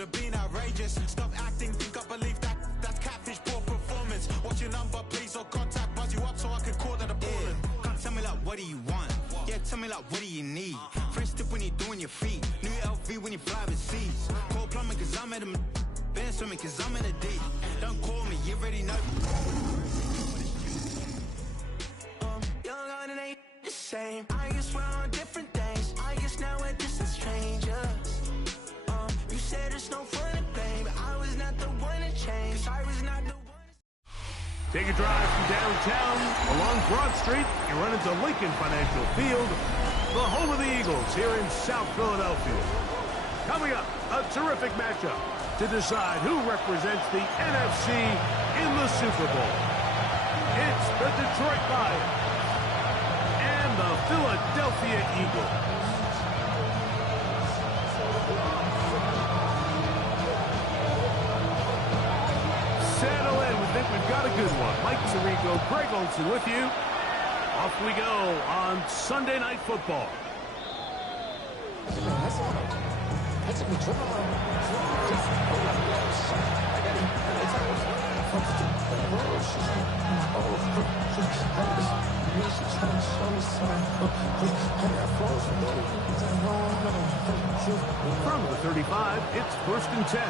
would have been outrageous. Stop acting, think I believe that. That's catfish, poor performance. What's your number, please, or contact? Buzz you up so I can call that a ballin'. Can't tell me like, what do you want? Yeah, tell me like, what do you need? Fresh tip when you're doing your feet. New LV when you fly overseas. Call plumbing cause I'm at a been swimming cause I'm in a deep. Don't call me, you already know. Young on and ain't the same. I guess we're on different things. I guess now we're distant strangers. You said it's no fun to blame, but I was not the one to change. I was not the one. Take a drive from downtown along Broad Street. You run into Lincoln Financial Field, the home of the Eagles here in South Philadelphia. Coming up, a terrific matchup to decide who represents the NFC in the Super Bowl. It's the Detroit Lions and the Philadelphia Eagles. Settle in. We think we've got a good one. Mike Tirico, Greg Olsen with you. Off we go on Sunday Night Football. From the 35, it's 1st and 10.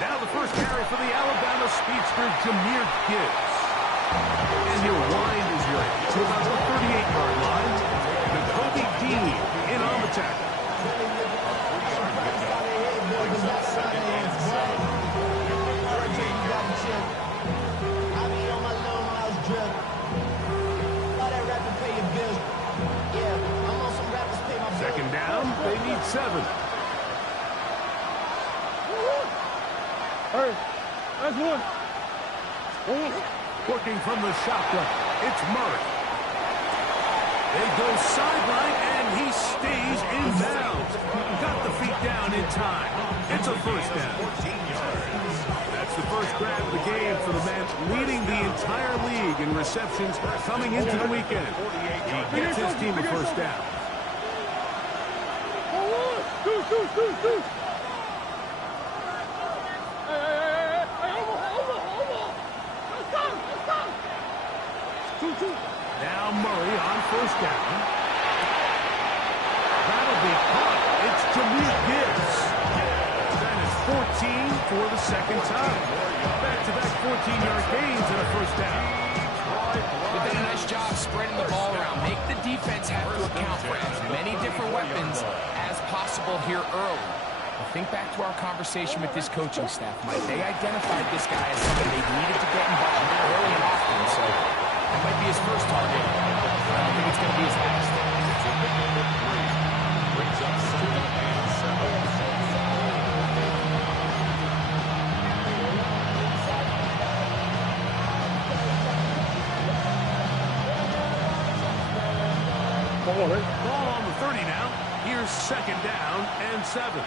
Now the first carry for the Alabama speedster, Jahmyr Gibbs. And he'll wind his way to about the 38-yard line. Kobe Dean in on the tackle. Second down, they need 7. Hey, that's one. Working from the shotgun, it's Murray. They go sideline, and he stays in bounds. Got the feet down in time. It's a first down. That's the first grab of the game for the man leading the entire league in receptions coming into the weekend. He gets his team a first down. Now Murray on first down. That'll be caught. It's Jahmyr Gibbs. That is 14 for the second time. Back-to-back 14-yard gains and a first down. They did a nice job spreading the ball around. Make the defense have to account for as many different weapons as possible here early. Think back to our conversation with this coaching staff, Mike. They identified this guy as somebody they needed to get involved early and often, so that might be his first target. I don't think it's going to be his last. Brings up 2nd and 7. Ball on the 30 now. Here's 2nd down and 7.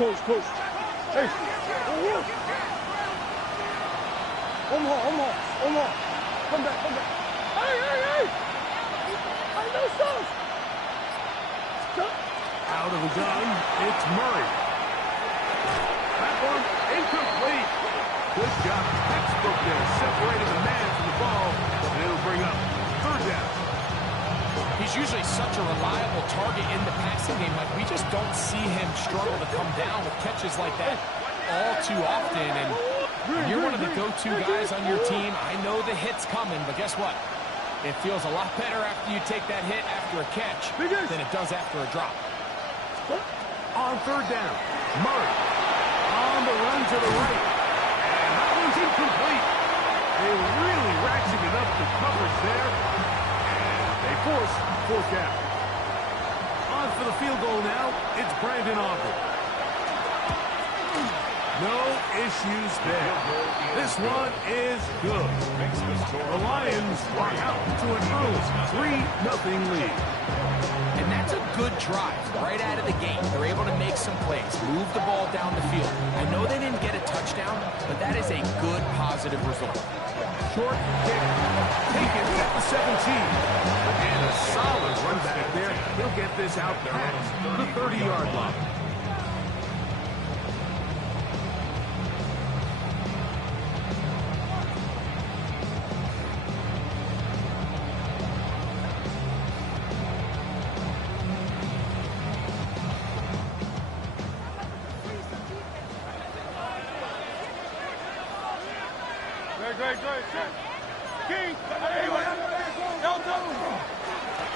Coach. Hey. Omar. Come back. Hey. I know sauce. Out of the gun, it's Murray. That one incomplete. Good job. Textbook there, separating the man from the ball, and it'll bring up 3rd down. He's usually such a reliable target in the passing game. Like, we just don't see him struggle to come down with catches like that all too often. And you're one of the go-to guys on your team. I know the hit's coming, but guess what? It feels a lot better after you take that hit after a catch than it does after a drop. On 3rd down, Murray on the run to the right. And that one's incomplete. They really ratcheted up the coverage there. They force 4th down. On for the field goal now, it's Brandon Aubrey. No issues there. This one is good. The Lions are out to an early 3-0 lead. And that's a good drive right out of the gate. They're able to make some plays, move the ball down the field. I know they didn't get a touchdown, but that is a good, positive result. Short kick taken at the 17. And a solid run back there. They'll get this out past the 30-yard line.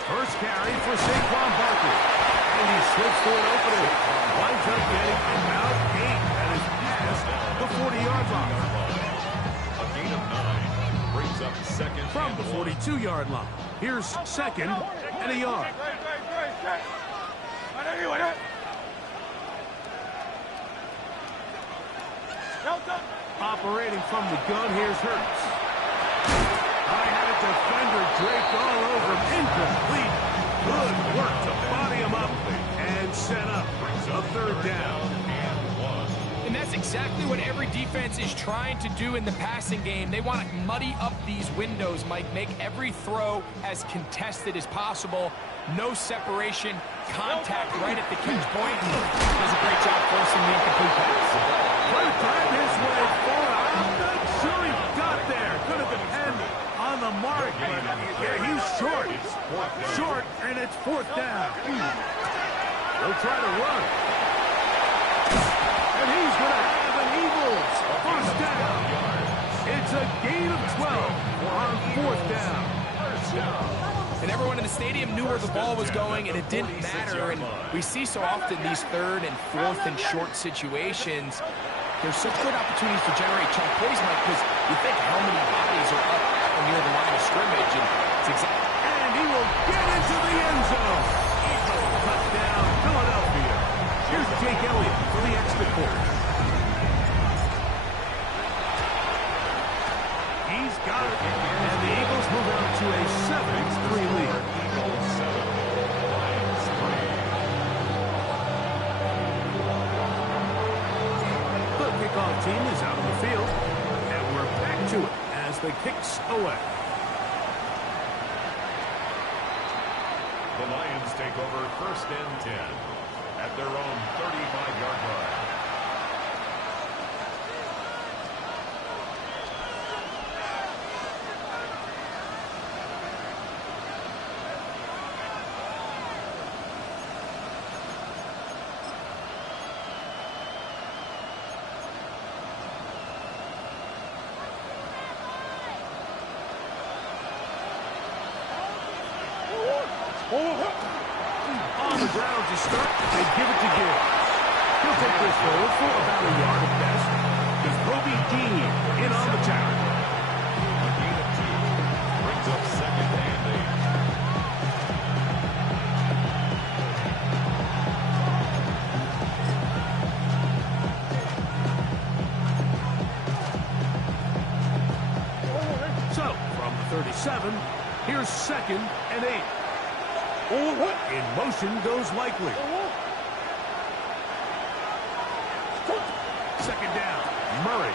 First carry for Saquon Barkley. And he slips through an opening. Winds up getting about 8. That is past the 40-yard line. A gain of 9 brings up second From the 42-yard line. Here's second and a yard. Operating from the gun, here's Hurts. I had a defender draped all over him. Incomplete. Good work to body him up and set up a third down. And that's exactly what every defense is trying to do in the passing game. They want to muddy up these windows, Mike, make every throw as contested as possible. No separation, contact right at the catch point. Does a great job forcing the incomplete pass. Right time his way forward. I'm not sure he got there. Could have depended on the mark, but yeah, he's short. Short, and it's fourth down. They'll try to run. And he's going to have an Eagles first down. It's a gain of 12 on fourth down. And everyone in the stadium knew where the ball was going, and it didn't matter. And we see so often these third and fourth and short situations. There's such good opportunities to generate chunk plays, Mike, because you think how many bodies are up near the line of scrimmage, and it's exactly. And he will get into the end zone. Touchdown, Philadelphia. Here's Jake Elliott for the extra point. He's got it, and the Eagles move out to a 7-3 lead. The kickoff team is out on the field, and we're back to it as the kicks away. The Lions take over first and 10 at their own 35-yard line. On the ground to start, they give it to Gill. He'll take this forward for about a yard at best. There's Roby Dean in on the tackle. A gain of 2 brings up second and 8. So, from the 37, here's second and 8. In motion goes Likely. Second down, Murray.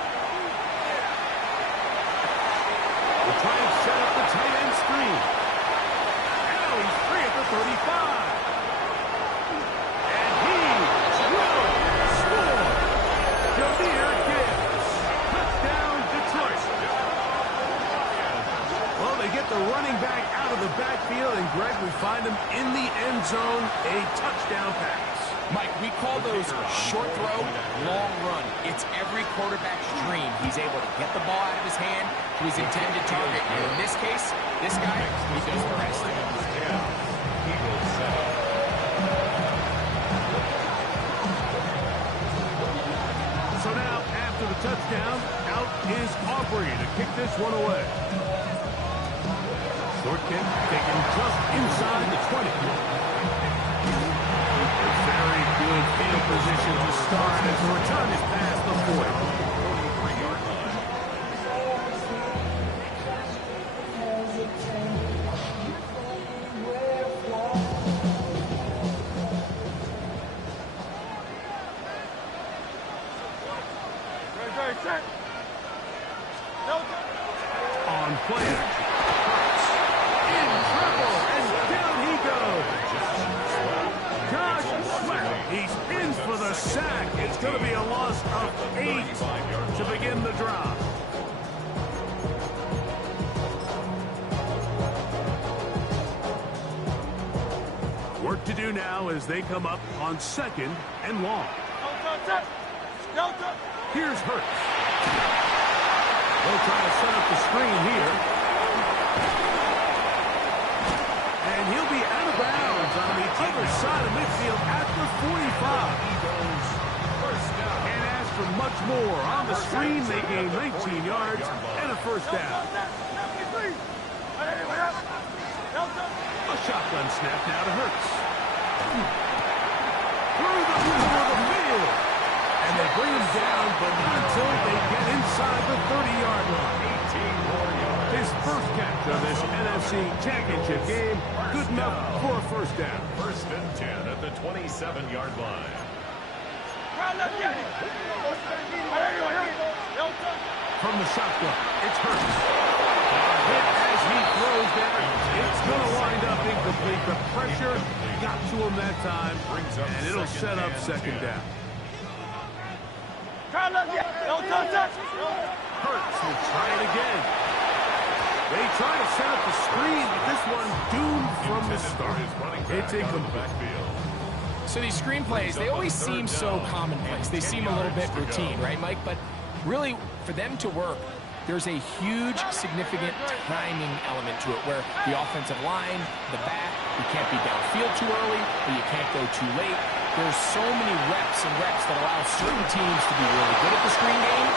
Will try and set up the tight end screen. Now he's free at the 35. And he will score. Jahmyr Gibbs. Touchdown, Detroit. Well, they get the running back out of the backfield, and Greg, we find him in the end zone, a touchdown pass. Mike, we call those short throw, long run. It's every quarterback's dream. He's able to get the ball out of his hand to his intended target. And in this case, this guy, he does the rest. So now, after the touchdown, out is Aubrey to kick this one away. Short kick taken just inside the 20. A very good field position to start as the return is past the 40. 43-yard line. On play action. In trouble, and down he goes. work to do now as they come up on 2nd and long. Here's Hurts. They'll try to set up the screen here. And he'll be out of bounds on the other side of midfield at the 45. And as for much more, on the screen they gain 19 yards and a first down. A shotgun snap now to Hurts. Through the middle of the field. And they bring him down, but not until they get inside the 30-yard line. 18 more yards. His first catch of this NFC Championship game, good enough for a first down. 1st and 10 at the 27-yard line. From the shotgun, it's Hurts. Hit as he throws there. It's going to wind up incomplete. The pressure got to him that time, and it'll set up 2nd down. Hurts will try it again. They try to set up the screen, but this one doomed from the start. It's incomplete. So these screen plays, they always seem so commonplace. They seem a little bit routine, right, Mike? But really, for them to work, there's a huge, significant timing element to it where the offensive line, the back, you can't be downfield too early, but you can't go too late. There's so many reps and reps that allow certain teams to be really good at the screen game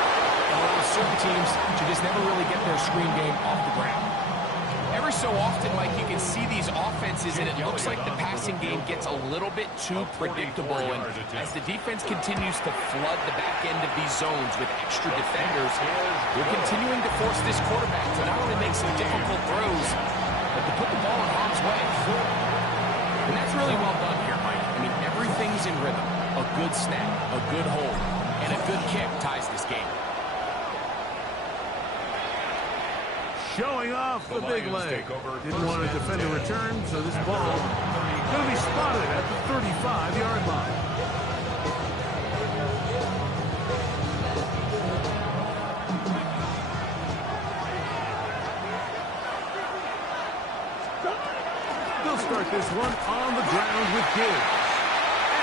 and allow certain teams to just never really get their screen game off the ground. Every so often, Mike, you can see these offenses, and it looks like the passing game gets a little bit too predictable. And as the defense continues to flood the back end of these zones with extra defenders, they're continuing to force this quarterback to not only make some difficult throws, but to put the ball in harm's way. And that's really well done here, Mike. I mean, everything's in rhythm. A good snap, a good hold, and a good kick ties this game. Showing off the big leg. Didn't want to defend a return, so this ball going to be spotted at the 35-yard line. They'll start this one on the ground with Gibbs.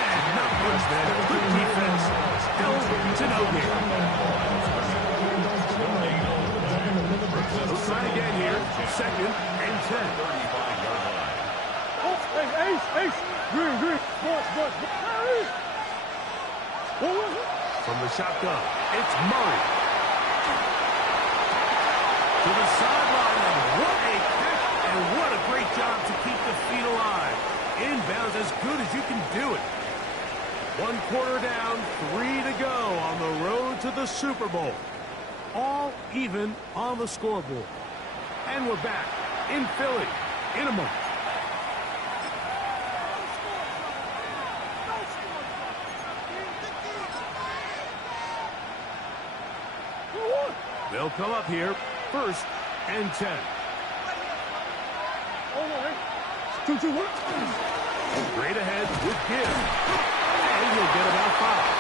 And not much there. Good defense. Still to no gain. Let's try again here. 2nd and 10. Ace. Green. From the shotgun, it's Murray. To the sideline, and what a catch, and what a great job to keep the feet alive. Inbounds as good as you can do it. 1 quarter down, 3 to go on the road to the Super Bowl. All even on the scoreboard. And we're back in Philly in a moment. They'll come up here, 1st and 10. Straight ahead with Gibbs. And he'll get about 5.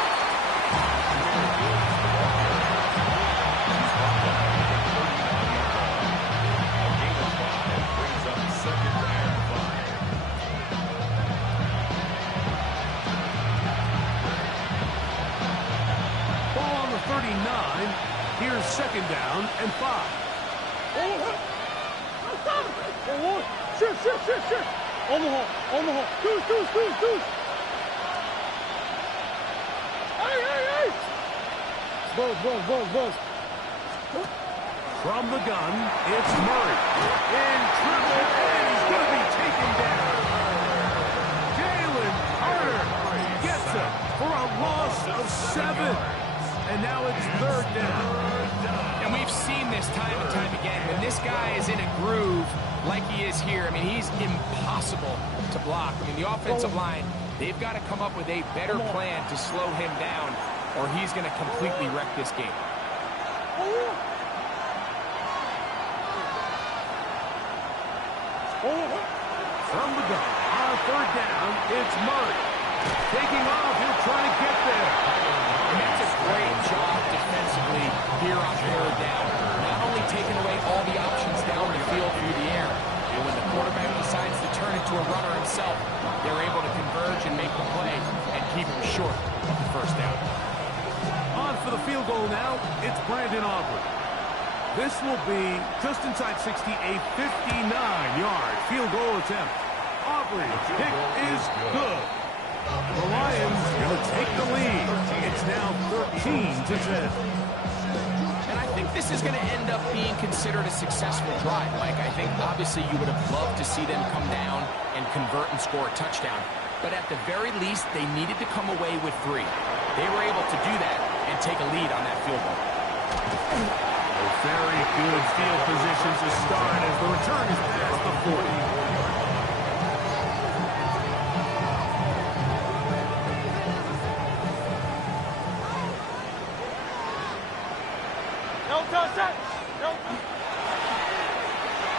Here's 2nd down and 5. Shit. On the hole. Deuce. Hey. Buzz. From the gun, it's Murray. In trouble, and he's going to be taken down. Jalen Carter gets him for a loss of 7. And now it's 3rd down. And we've seen this time and time again. When this guy is in a groove like he is here, I mean, he's impossible to block. I mean, the offensive line, they've got to come up with a better plan to slow him down, or he's going to completely wreck this game. From the gun, on 3rd down, it's Murray. Taking off, he'll try to get there. And that's a great job defensively here on 3rd down. Not only taking away all the options down the field through the air, and when the quarterback decides to turn it to a runner himself. They're able to converge and make the play and keep him short of the first down. On for the field goal now, it's Brandon Aubrey. This will be just inside 60, a 59-yard field goal attempt. Aubrey's kick is good. The Lions going to take the lead. It's now 13-10. And I think this is going to end up being considered a successful drive, Mike. I think obviously you would have loved to see them come down and convert and score a touchdown. But at the very least, they needed to come away with 3. They were able to do that and take a lead on that field goal. A very good field position to start as the return is past the 40.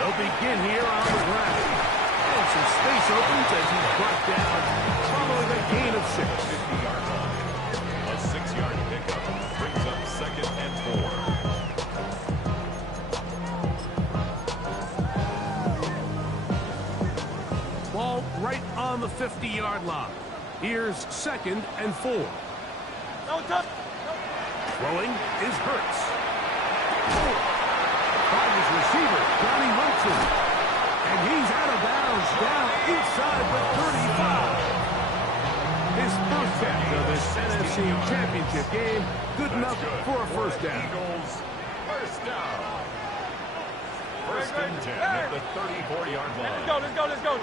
They'll begin here on the ground. And some space opens as he's brought down following a gain of 6. 50-yard line. A 6-yard pickup brings up 2nd and 4. Ball right on the 50-yard line. Here's 2nd and 4. Throwing is Hurts. By his receiver, Johnny Munson. And he's out of bounds down inside the 35. His first catch of this NFC Championship game, good enough for a first down. Eagles, first down. 1st and 10 at the 34-yard line. Let's go.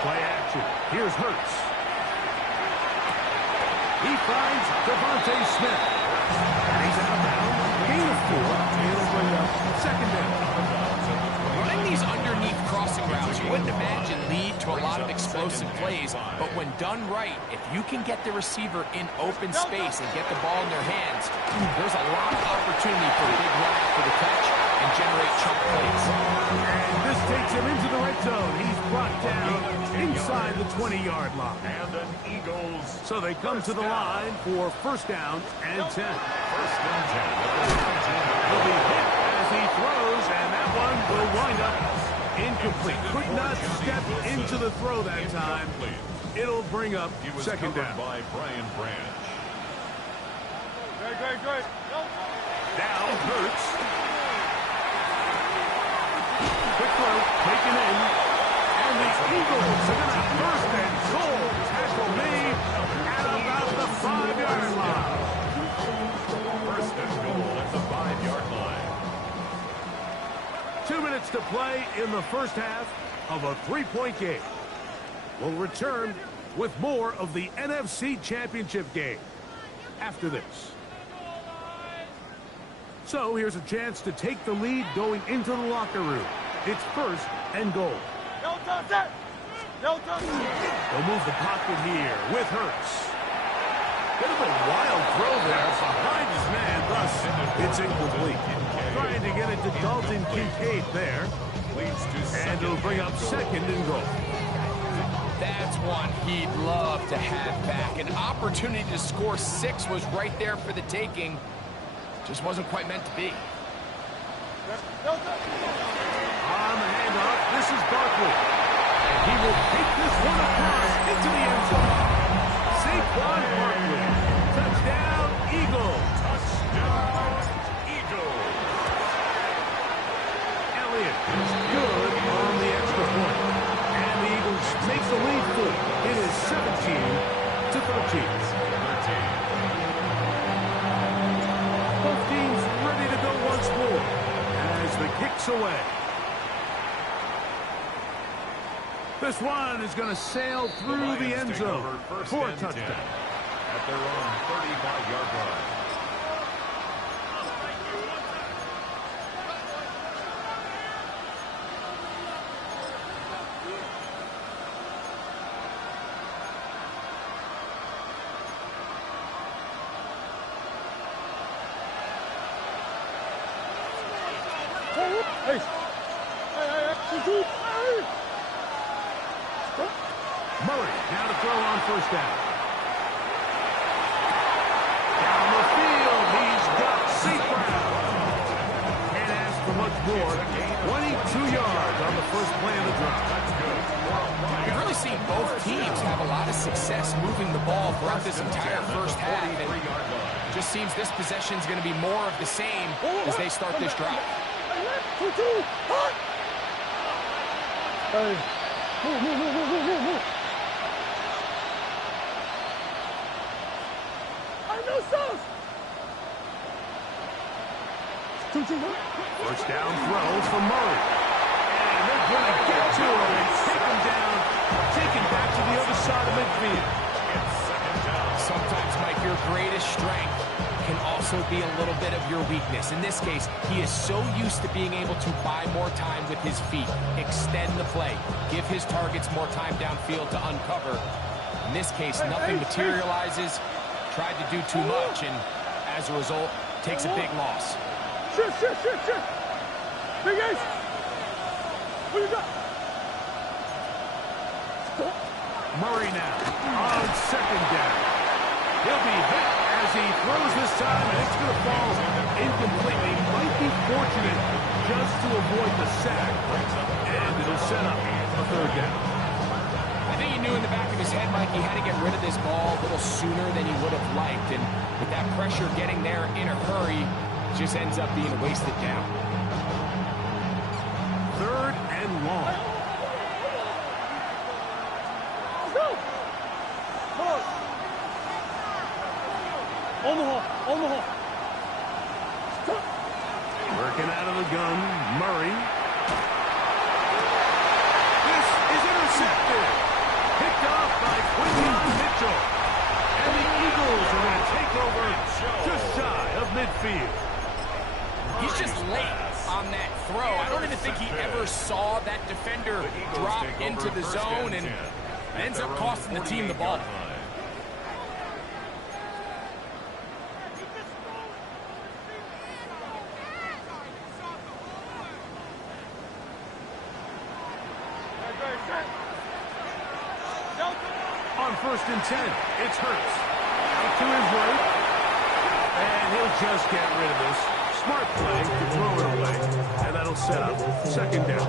Play action. Here's Hurts. He finds Devontae Smith. And he's out of bounds. Gain of 4. It'll bring up 2nd down. Running these underneath crossing routes, you wouldn't imagine lead to a lot of explosive plays, but when done right, if you can get the receiver in open space and get the ball in their hands, there's a lot of opportunity for a big run for the catch and generate chunk plays. And this takes him into the red zone. He's brought down inside the 20-yard line. And an Eagles. So they come to the line for first down and 10. 1st and 10. He'll be hit as he throws, and that one will wind up incomplete. Could not step into the throw that time. It'll bring up He was 2nd down. by Brian Branch. Great. Now Hurts. Quick throw, taken in. And the Eagles are going to first and goal. Tackle made at about the 5-yard line. 1st and goal at the 5-yard line. 2 minutes to play in the first half of a 3-point game. We'll return with more of the NFC Championship game after this. So here's a chance to take the lead going into the locker room. It's 1st and goal. They'll move the pocket here with Hurts. Bit of a wild throw there behind his man, thus it's incomplete. Trying to get it to Dalton Kincaid there. And it'll bring up 2nd and goal. That's one he'd love to have back. An opportunity to score 6 was right there for the taking. Just wasn't quite meant to be. On the handoff, this is Barkley. And he will take this one across into the end zone. Saquon Barkley. Touchdown, Eagles. Touchdown, Eagles. Elliott is good on the extra point. And the Eagles make the lead full. It is 17-13. Both teams ready to go once more as the kick's away. This one is going to sail through the end zone for a touchdown. At their own 35-yard line. Murray now to throw on first down. Down the field, he's got St. Brown. Can't ask for much more. 22 yards on the first play of the drive. That's good. We've really seen both teams have a lot of success moving the ball throughout this entire first half. And it just seems this possession is going to be more of the same as they start this drive. Hey, move. I know sauce. First down throws for Murray. And they're going to get to him and take him down, take him back to the other side of midfield. Sometimes, Mike, your greatest strength can also be a little bit of your weakness. In this case, he is so used to being able to buy more time with his feet, extend the play, give his targets more time downfield to uncover. In this case, nothing materializes, tried to do too much, and as a result, takes a big loss. Shit. Big Ace. What you got? Murray now on second down. He'll be hit as he throws this time, and it's going to fall incompletely. Might be fortunate just to avoid the sack, and it'll set up a third down. I think he knew in the back of his head, Mike, he had to get rid of this ball a little sooner than he would have liked, and with that pressure getting there in a hurry, it just ends up being a wasted down. Third and long. Omaha. Working out of the gun, Murray. This is intercepted. Picked off by Quinton Mitchell. And the Eagles are going to take over just shy of midfield. He's just late on that throw. I don't even think he ever saw that defender drop into the zone, and ends up costing the team the ball. On 1st and 10, it's Hurts. Out to his right. And he'll just get rid of this. Smart play to throw it away. And that'll set up second down.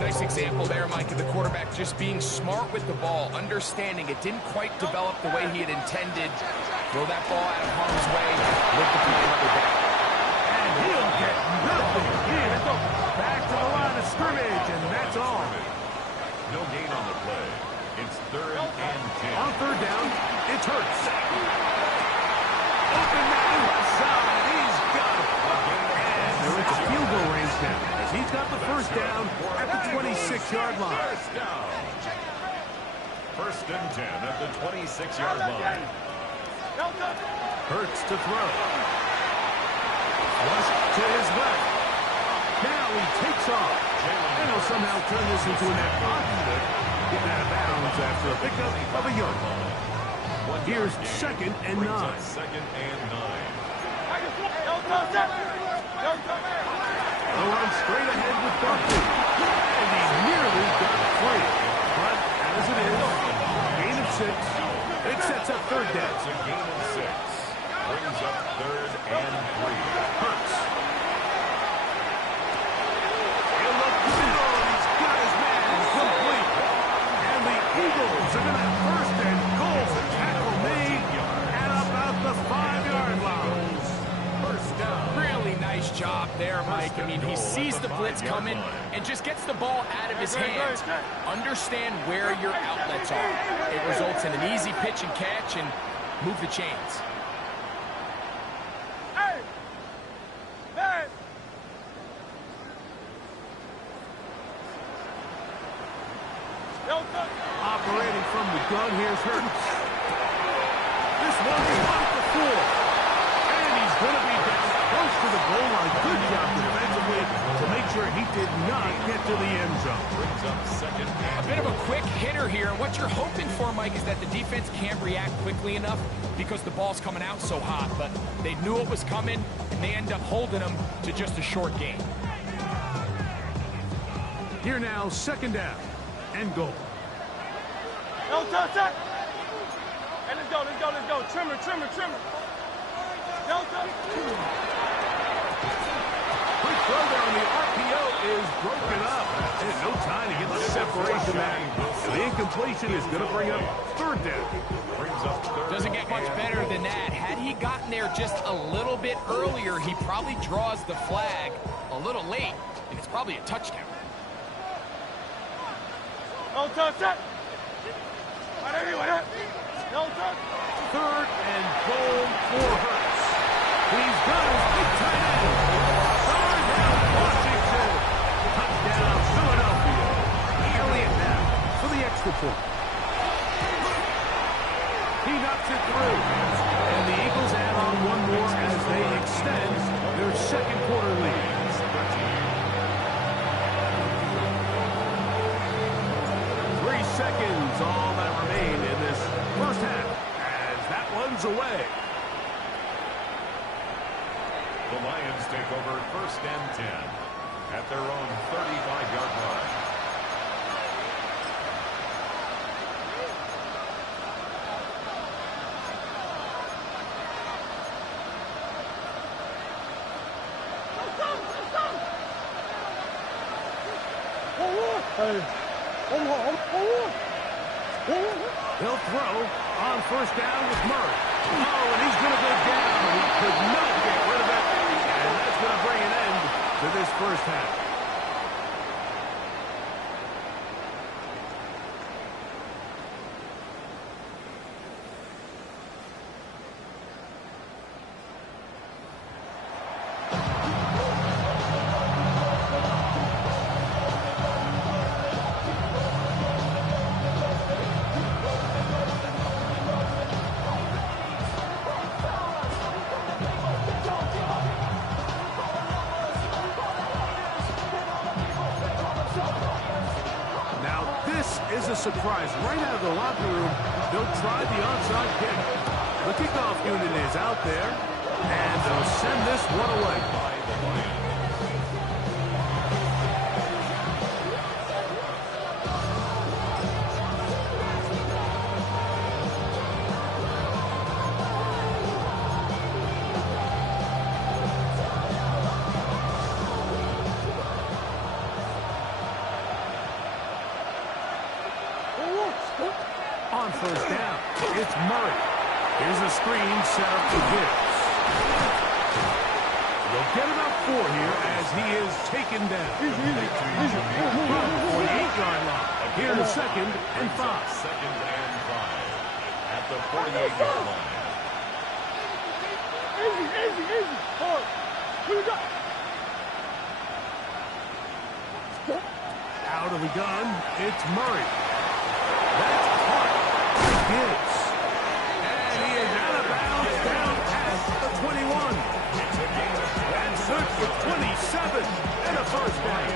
Nice example there, Mike, of the quarterback just being smart with the ball, understanding it didn't quite develop the way he had intended. Throw that ball out of harm's way, live to play another down. And he'll get nothing here. Back to the line of scrimmage, and that's all. No gain on the play. It's 3rd and 10. On third down, it's Hurts. Open that left side. He's got it. And they're into field goal range now, as he's got the first down at the 26-yard line. First down. 1st and 10 at the 26-yard line. Hurts to throw. Flush to his left. Now he takes off. And he'll somehow turn this into an positive. Getting out of bounds after a pickup of a yard. Here's 2nd and 9. 2nd and 9. They'll run straight ahead with Barkley. And he nearly got free. But as it is, gain of 6. It sets up third down. It's a gain of 6. Brings up 3rd and 3. Hurts. He'll look middle, and he's got his man complete. And the Eagles are going to have 1st and goal. Tackle made at about the 5-yard line. First down. Really nice job there, Mike. I mean, he sees the blitz coming and just gets the ball out of his hands. Understand where your outlets are. It results in an easy pitch and catch and move the chains. Operating from the gun, here's Hurts. This one is off the floor. And he's going to be down close to the goal line. Good job defensively to make sure he did not get to the end zone. Brings up 2nd and A bit of a quick hitter here. What you're hoping for, Mike, is that the defense can't react quickly enough because the ball's coming out so hot. But they knew it was coming, and they end up holding them to just a short gain. Here now, 2nd down and goal. Delta. Hey, let's go. Trimmer. Delta. Quick throw there on the RPO is broken up. There's no time to get the 7 separation there. The incompletion is going to bring up third down. Doesn't get much better than that. Had he gotten there just a little bit earlier, he probably draws the flag a little late, and it's probably a touchdown. No touch it. No touch. Third and goal for Hurts. He's got his big tight end. Third down, Washington. Touchdown, Philadelphia. Elliott now for the extra point. He knocks it through. And the Eagles add on one more as they extend their second quarter lead. 3 seconds, all that remain in this first half. As that one's away. The Lions take over first and 10 at their own 35-yard line. He'll throw on first down with Murray. Oh, and he's going to go down. He could not get rid of it. And that's going to bring an end to this first half. Is a surprise right out of the locker room. They'll try the onside kick. The kickoff unit is out there, and they'll send this one away. On first down, it's Murray. Here's a screen set up for Gibbs. They'll get about 4 here as he is taken down. From the 48-yard line. Here's second and 5. Second and 5 at the 48-yard line. Easy. Hard. Who you got? Out of the gun, it's Murray. That's caught by Gibbs. And he is out of bounds down at the 21. That's good for 27 and a first down.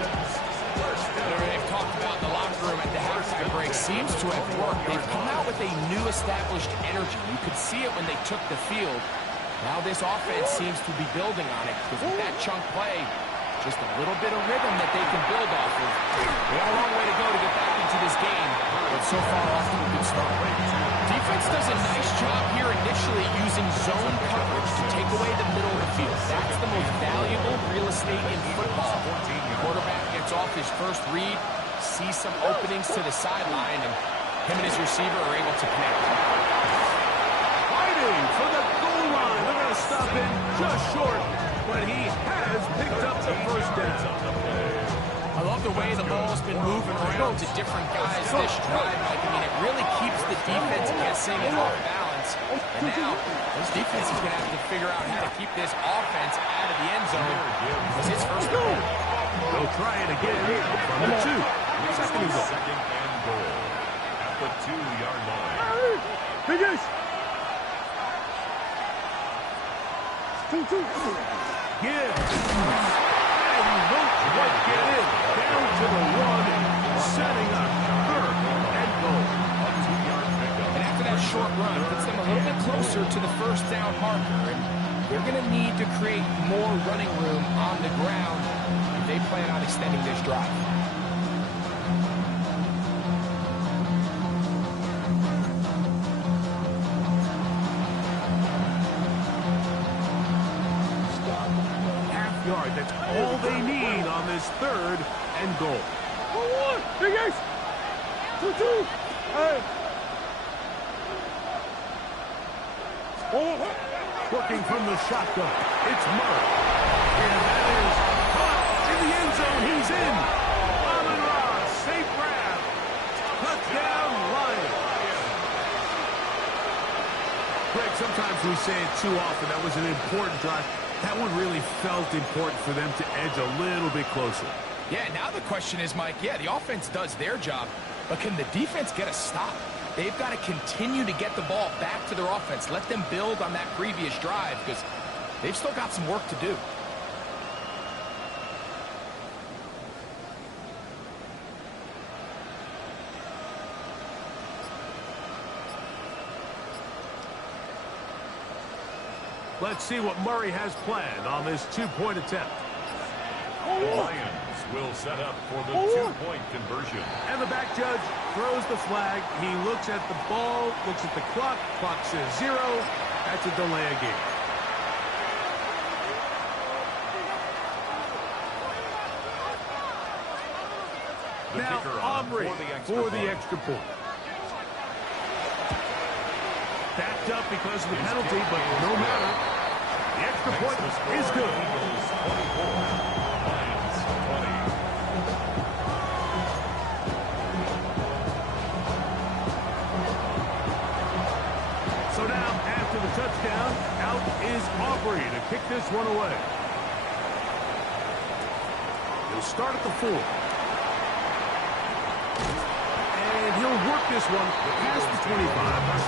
Whatever they've talked about in the locker room at the halftime break seems to have worked. They've come out with a new established energy. You could see it when they took the field. Now this offense seems to be building on it because with that chunk play, just a little bit of rhythm that they can build off of. They got a long way to go to get back into this game, but so far off to a good start. Defense does a nice job here initially using zone coverage to take away the middle of the field. That's the most valuable real estate in football. The quarterback gets off his first read, sees some openings to the sideline, and him and his receiver are able to connect. Fighting for the goal line. They're going to stop him just short, but he has picked up the first down. I love the way the ball's been moving around to different guys this drive. I mean, it really keeps the defense guessing and off balance. And now, this defense is going to have to figure out how to keep this offense out of the end zone because it's first down. They'll try it again from the 2. Second and goal. Second and goal at the 2-yard line. Finish. Gibbs. And he won't quite get in. Down to the 1, setting up third and goal. And after that short run, puts them a little bit closer to the first down marker. And they're going to need to create more running room on the ground if they plan on extending this drive. Yard. That's all they need on this third and goal. Big Ace. 2-2. Hey. Oh. Working from the shotgun, it's Murray. And that is caught in the end zone. He's in. Amon-Ra, safe grab. Touchdown, Lions. Greg, sometimes we say it too often. That was an important drive. That one really felt important for them to edge a little bit closer. Yeah, now the question is, Mike, yeah, the offense does their job, but can the defense get a stop? They've got to continue to get the ball back to their offense. Let them build on that previous drive because they've still got some work to do. Let's see what Murray has planned on this two-point attempt. The Lions will set up for the two-point conversion. And the back judge throws the flag. He looks at the ball, looks at the clock. Clock says 0. That's a delay of game. Now Aubrey for the extra point. Backed up because of the penalty, but no matter. The extra point is good. Eagles 24, Lions 20. So now, after the touchdown, out is Aubrey to kick this one away. He'll start at the 4. And he'll work this one past the 25.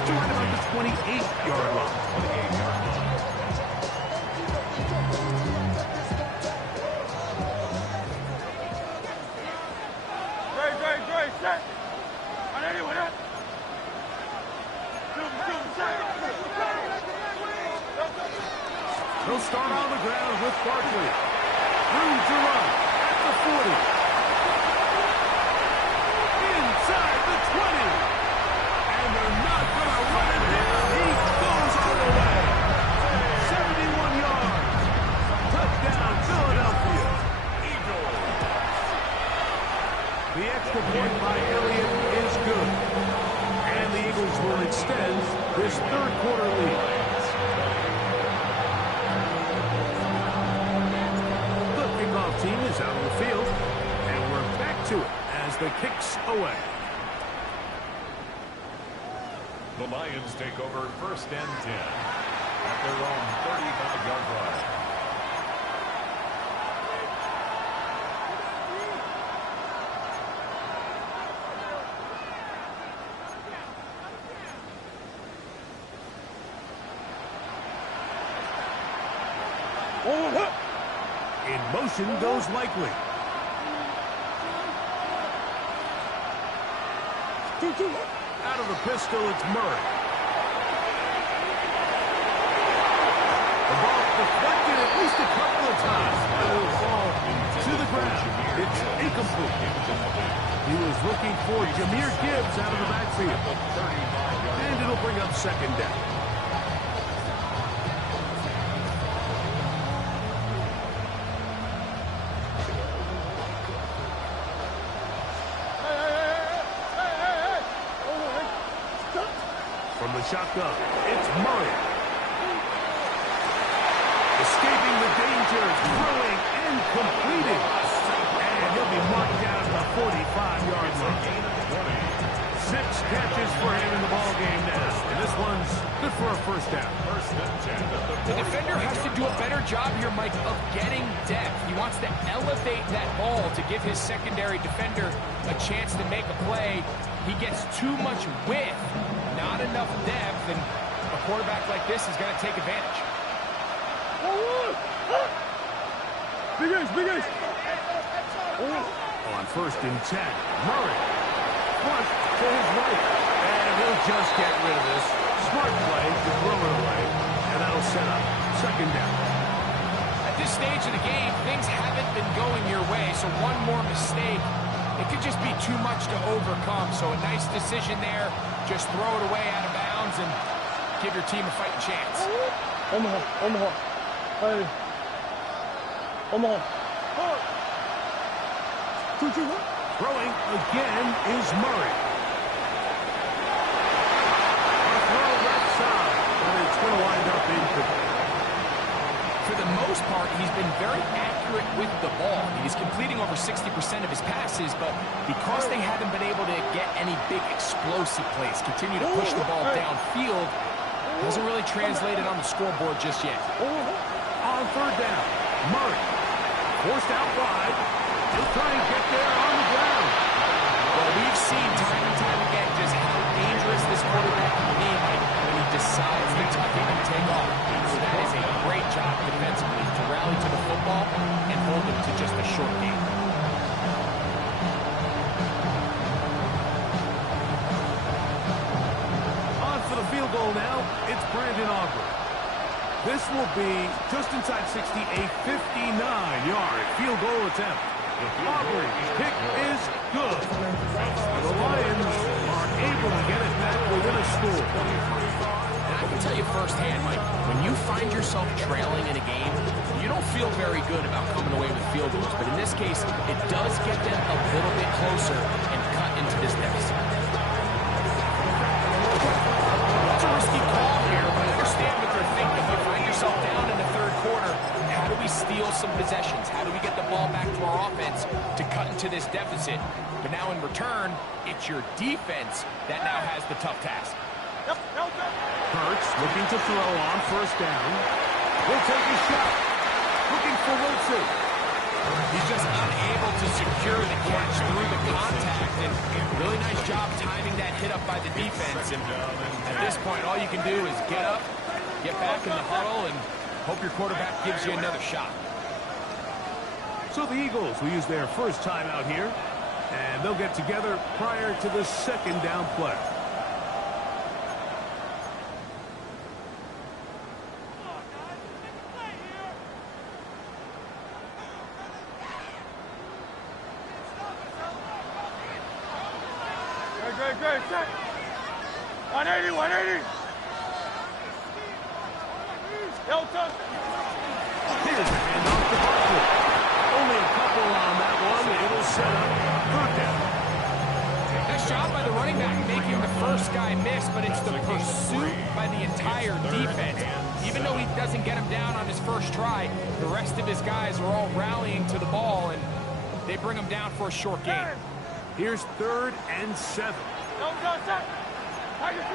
To right about the 28-yard line. 28-yard line. Set. He'll start on the ground with Barkley. Room to run at the 40. Inside the 20. And they're not going to run him down. He goes all the way. 71 yards. Touchdown, Philadelphia. Eagles. The extra point by Elliott is good. And the Eagles will extend this third quarter lead. The kickoff team is out on the field. And we're back to it as the kicks away. The Lions take over 1st and 10 at their own 35-yard line. In motion goes Likely. Out of the pistol, it's Murray. The ball deflected at least a couple of times. But it'll fall to the ground. It's incomplete. He was looking for Jahmyr Gibbs out of the backfield. And it'll bring up 2nd down. From the shotgun, it's Murray. Escaping the danger, throwing and completing. And he'll be marked down at the 45-yard line. 6 catches for him in the ballgame now. And this one's good for a 1st down. 1st and 10. The defender has to do a better job here, Mike, of getting depth. He wants to elevate that ball to give his secondary defender a chance to make a play. He gets too much width, not enough depth, and a quarterback like this is going to take advantage. Big Ace. On 1st and 10, Murray. Flush to his right. And he'll just get rid of this. Smart play to throw it away. And that'll set up 2nd down. At this stage of the game, things haven't been going your way, so one more mistake, it could just be too much to overcome. So a nice decision there. Just throw it away out of bounds and give your team a fighting chance. Omaha. Hey. Omaha. Throwing again is Murray. most part, he's been very accurate with the ball. I mean, he's completing over 60% of his passes, but because they haven't been able to get any big explosive plays, continue to push the ball downfield, hasn't really translated on the scoreboard just yet. On third down, Murray forced out wide. He'll try and get there on the ground. Well, we've seen time and time again just how dangerous this quarterback can be when he decides to tuck in and take off. So that is a great job defensively to rally to the football and hold him to just a short game. On for the field goal now, it's Brandon Aubrey. This will be just inside 60, a 59-yard field goal attempt. Aubrey's kick is good. The Lions are able to get it back within a score. And I can tell you firsthand, Mike, when you find yourself trailing in a game, you don't feel very good about coming away with field goals. But in this case, it does get them a little bit closer and cut into this deficit. It's a risky call here, but I understand what they're thinking. You find yourself down in the third quarter. How do we steal some possessions? How do we get the ball back to our offense to cut into this deficit? But now in return, it's your defense that now has the tough task. Hurts looking to throw on first down. He'll take a shot. Looking for Wilson. He's just unable to secure the catch through the contact, and really nice job timing that hit up by the defense. And at this point, all you can do is get up, get back in the huddle, and hope your quarterback gives you another shot. So the Eagles will use their first timeout here, and they'll get together prior to the second down play. Great, set. 180, 180. Delta. Here's the handoff to Barkley. Only a couple on that one. It'll set up third down. Nice job by the running back making the first guy miss, but it's the pursuit by the entire defense. Even though he doesn't get him down on his first try, the rest of his guys are all rallying to the ball, and they bring him down for a short gain. Here's 3rd and 7. Try to get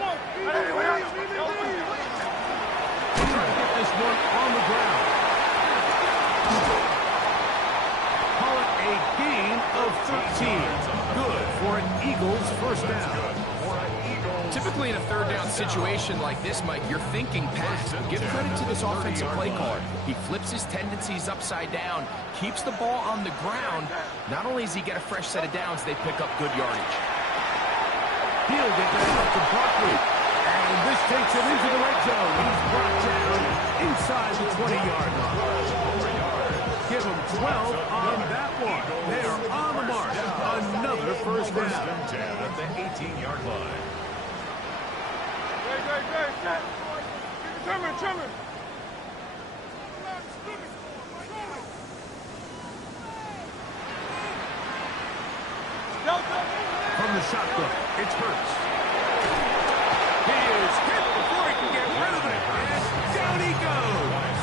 this one on the ground. Call it a gain of 13. Good for an Eagles first down. Typically in a third down situation like this, Mike, you're thinking pass. Give credit to this offensive play caller. He flips his tendencies upside down, keeps the ball on the ground. Not only does he get a fresh set of downs, they pick up good yardage. He'll get that up to Barkley. And this takes him into the red zone. He's brought down inside the 20-yard line. Give him 12 on that one. They are on the mark. Another first down. At the 18-yard line. Great, set. Trimmer. Delta. From the shotgun, it's Hurts. He is hit before he can get rid of it. And down he goes.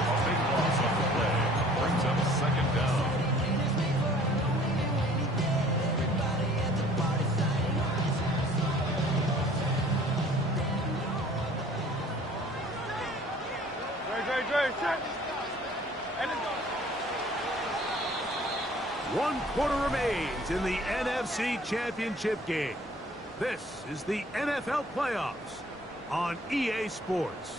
A big loss on the play. Brings up second down. Great, set. And it's on. 1 quarter remains in the NFC Championship game. This is the NFL Playoffs on EA Sports.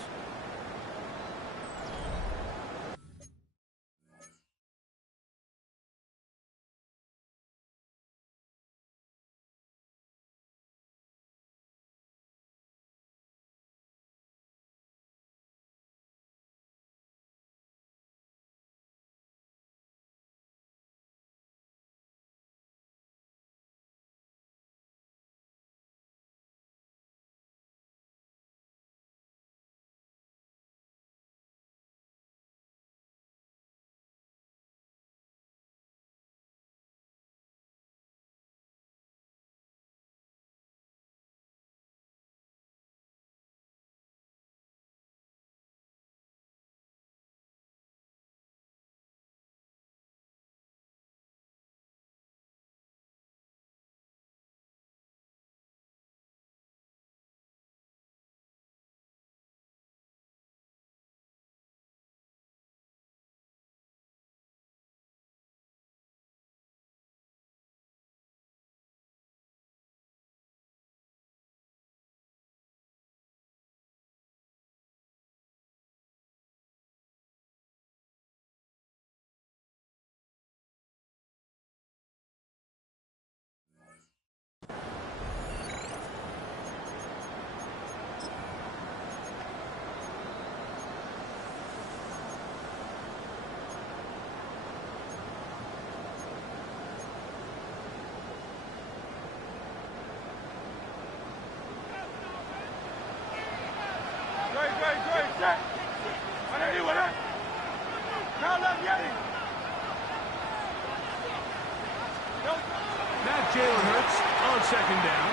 Now Jalen Hurts on second down.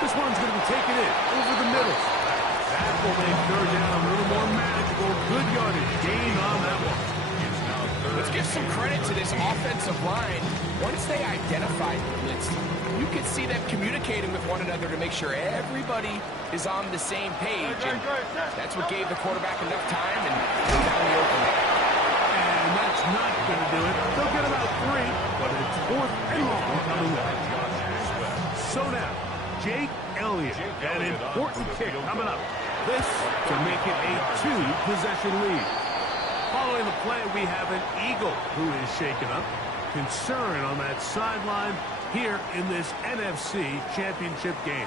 This one's going to be taken in over the middle. That will make third down a little more manageable. Good yardage gain on that one. Let's give some credit to this offensive line. Once they identified the blitz, you could see them communicating with one another to make sure everybody is on the same page. And that's what gave the quarterback enough time and found the opening. And that's not going to do it. They'll get about 3, but it's 4th and long coming up. So now, Jake Elliott, an important kick coming up. This to make it a 2-possession lead. Following the play, we have an Eagle who is shaken up. Concern on that sideline here in this NFC Championship game.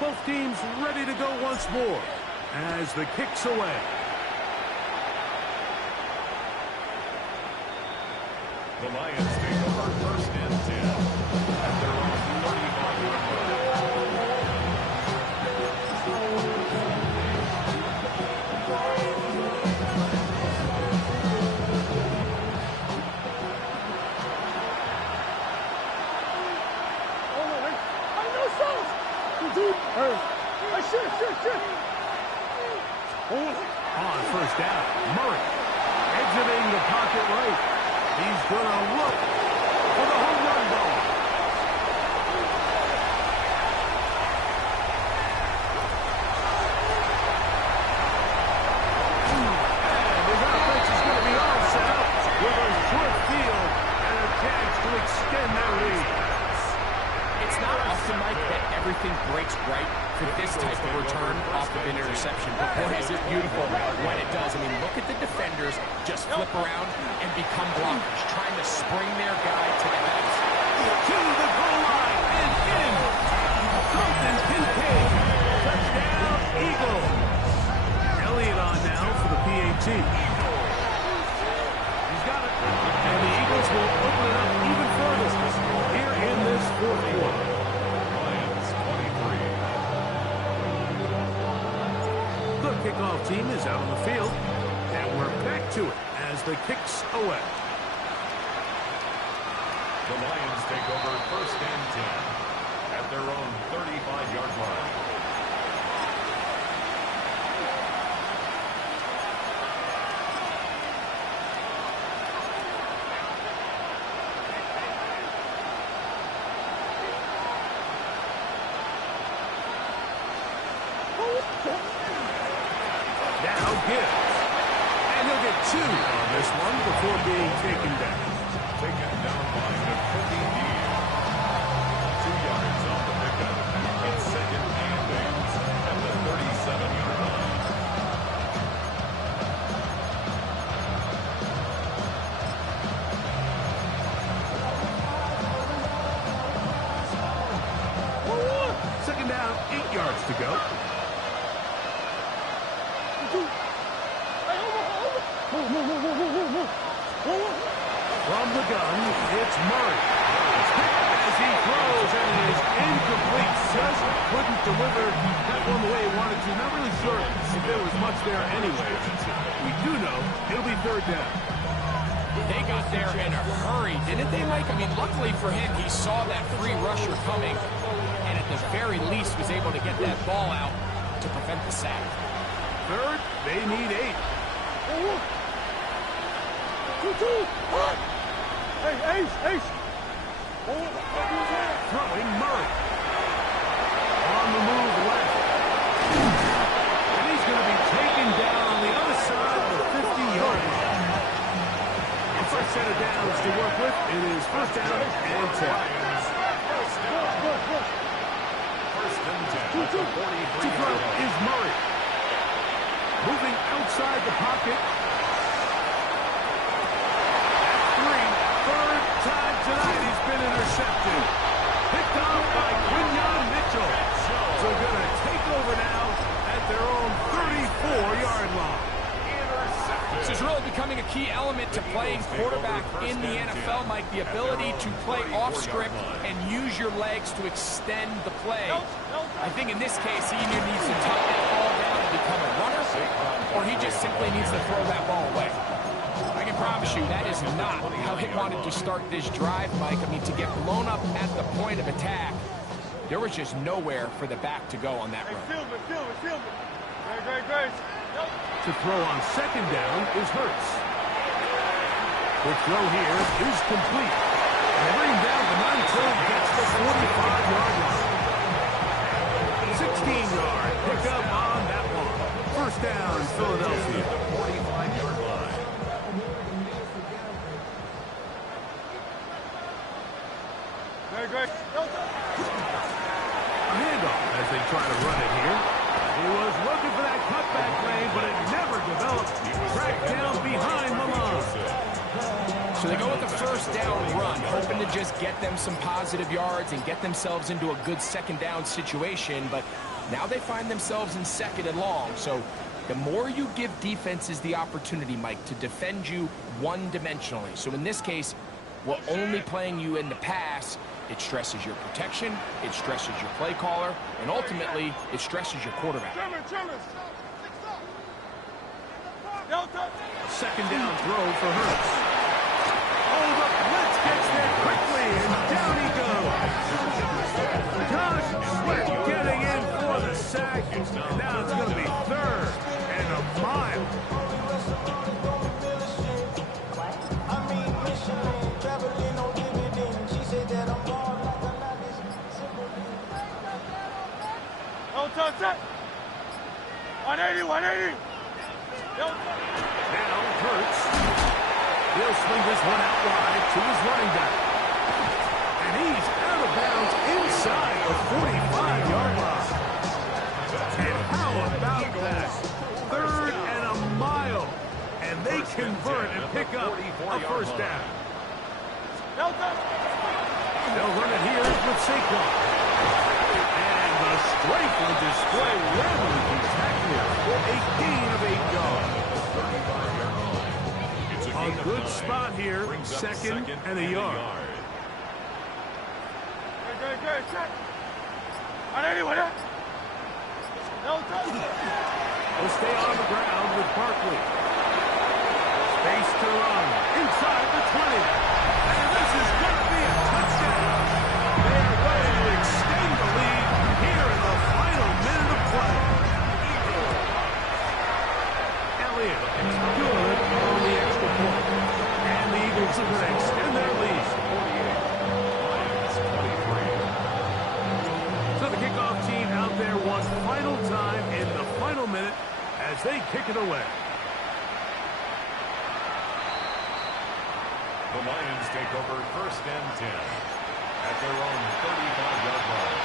Both teams ready to go once more as the kick's away. The Lions take over 1st and 10 at their own 35-yard line. On 1st down, Murray exiting the pocket right. He's going to look for the home run ball. And his offense is going to be all set up with a short field and a chance to extend that lead. It's not often, Mike, that everything breaks right for this type of return off of an interception. But boy, is it beautiful when it does. I mean, look at the defenders just flip around and become blockers, trying to spring their guy to the house. To the goal line and in. Colton Kincaid. Touchdown, Eagles. Elliott on now for the PAT. He's got it. And the Eagles will open it up even further here in this 4th quarter. Lions 23. The kickoff team is out on the field, and we're back to it as the kick's away. The Lions take over 1st and 10 at their own 35-yard line. Now Gibbs. And he'll get 2 on this one before being taken down. Taken down by the 50 2 yards on the pickup. It's 2nd and 8 at the 37-yard line. Second down, 8 yards to go. From the gun, it's Murray. As he throws, and it is incomplete. Just couldn't deliver that one the way he wanted to. Not really sure if there was much there anyway. We do know it'll be 3rd down. They got there in a hurry, didn't they, Mike? I mean, luckily for him, he saw that free rusher coming, and at the very least was able to get that ball out to prevent the sack. 3rd, they need 8. Throwing Murray. On the move left. And he's going to be taken down on the other side of the 50-yard line. The first set of downs to work with. It is 1st down and 10. First and 10 at the 43. To throw is Murray. Moving outside the pocket. Third time tonight he's been intercepted. Picked off by Quinyon Mitchell. So going to take over now at their own 34-yard line. This is really becoming a key element to playing quarterback in the NFL, Mike, the ability to play off script and use your legs to extend the play. I think in this case, he either needs to tuck that ball down and become a runner, or he just simply needs to throw that ball away. I can promise you that is not how he wanted to start this drive, Mike. I mean, to get blown up at the point of attack, there was just nowhere for the back to go on that run. To throw on second down is Hurts. The throw here is complete. And they bring him down to 9 until he gets the 45-yard line. 16-yard pickup on that one. First down, Philadelphia. 45-yard line. A handoff as they try to run it here. He was looking for that cutback lane, but it never developed. Tracked down behind the line. So they go with the first down run, hoping to just get them some positive yards and get themselves into a good second down situation, but now they find themselves in second and long. So the more you give defenses the opportunity, Mike, to defend you one-dimensionally. So in this case, we're only playing you in the pass. It stresses your protection, it stresses your play caller, and ultimately, it stresses your quarterback. Second down throw for Hurts. Oh, the blitz gets there quickly, and down he goes. Josh Sweat getting in for the sack, and now it's going to be third and a mile. Set. 180, 180. Now Hurts. He'll swing this one out wide to his running back. And he's out of bounds inside the 45-yard line. And how about that? Third and a mile. And they convert and pick up a first down. They'll run it here with Saquon. A strike on display when he tackled for a gain of 8 yards. A good spot here, second and a yard. They'll stay on the ground with Barkley. Space to run inside the 20. And this is going to be a touchdown. They are going to extend the lead here in the final minute of play. Elliott is good on the extra point. And the Eagles are going to extend their lead. So the kickoff team out there one final time in the final minute as they kick it away. The Lions take over first and 10 at their own 35-yard line.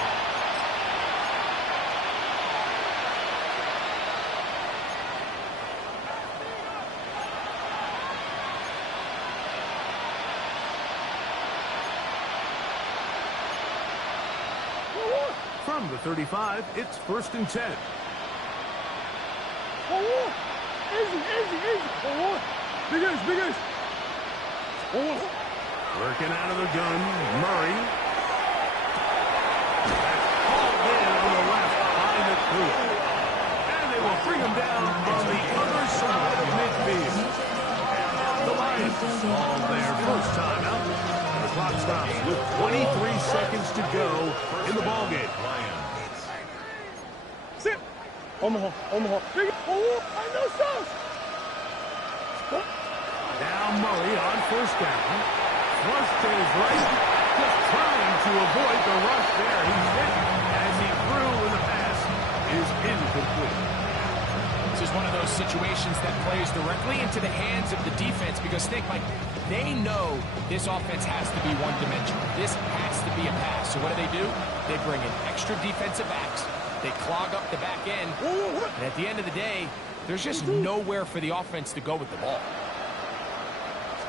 From the 35, it's first and 10. Easy, easy, easy. Big ace, big ace. Working out of the gun, Murray. Hauled in on the left behind the crew. And they will bring him down on the other side of midfield. The Lions call their first time out. And the clock stops with 23 seconds to go in the ballgame. Sit. Omaha, Omaha. Big. I know sauce. Now Murray on first down. Flush to his right. Just trying to avoid the rush there. He's hit as he threw in the pass is incomplete. This is one of those situations that plays directly into the hands of the defense because, think, Mike, they know this offense has to be one-dimensional. This has to be a pass. So what do? They bring in extra defensive backs. They clog up the back end. And at the end of the day, there's just nowhere for the offense to go with the ball.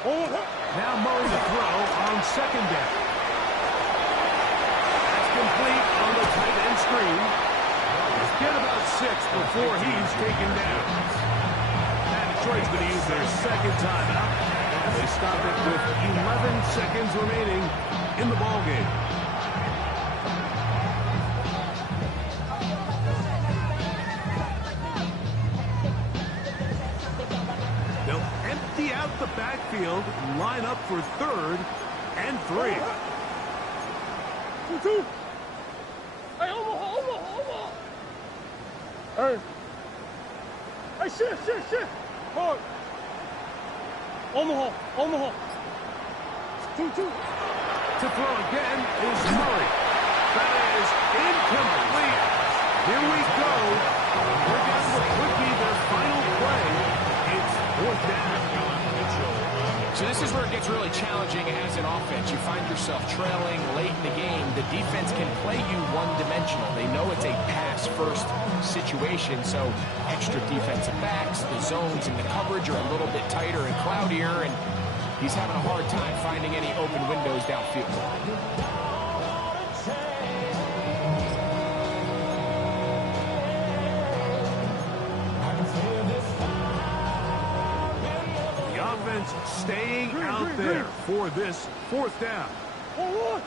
Now Murray to throw on second down. That's complete on the tight end screen. He's get about 6 before he's taken down. And Detroit's going to use their second timeout. And they stop it with 11 seconds remaining in the ballgame. They'll empty out the backfield, line up for 3rd and 3. 2-2. Hey, Omaha. Hey. Hey, shit. Hard. Omaha. 2-2. To throw again is Murray. That is incomplete. Here we go. We're down to Quickie, their final play. It's 4th down. So this is where it gets really challenging as an offense. You find yourself trailing late in the game. The defense can play you one-dimensional. They know it's a pass-first situation, so extra defensive backs, the zones and the coverage are a little bit tighter and cloudier, and he's having a hard time finding any open windows downfield. Staying out there for this 4th down. 1-1.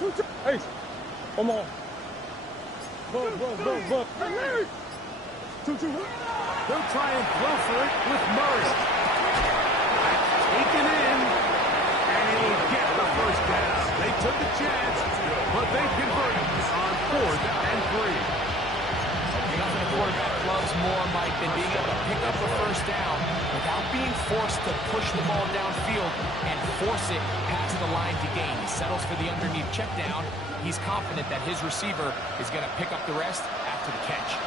2-2. Hey, Omaha. Bug. Hey, Larry. 2-2. They'll try and throw for it with Murray. Taken in, and he'll get the 1st down. They took a chance, but they converted on 4th and 3. Nothing a quarterback loves more, Mike, than being able to pick up a 1st down without being forced to push the ball downfield and force it past the line to gain. He settles for the underneath check down. He's confident that his receiver is going to pick up the rest after the catch.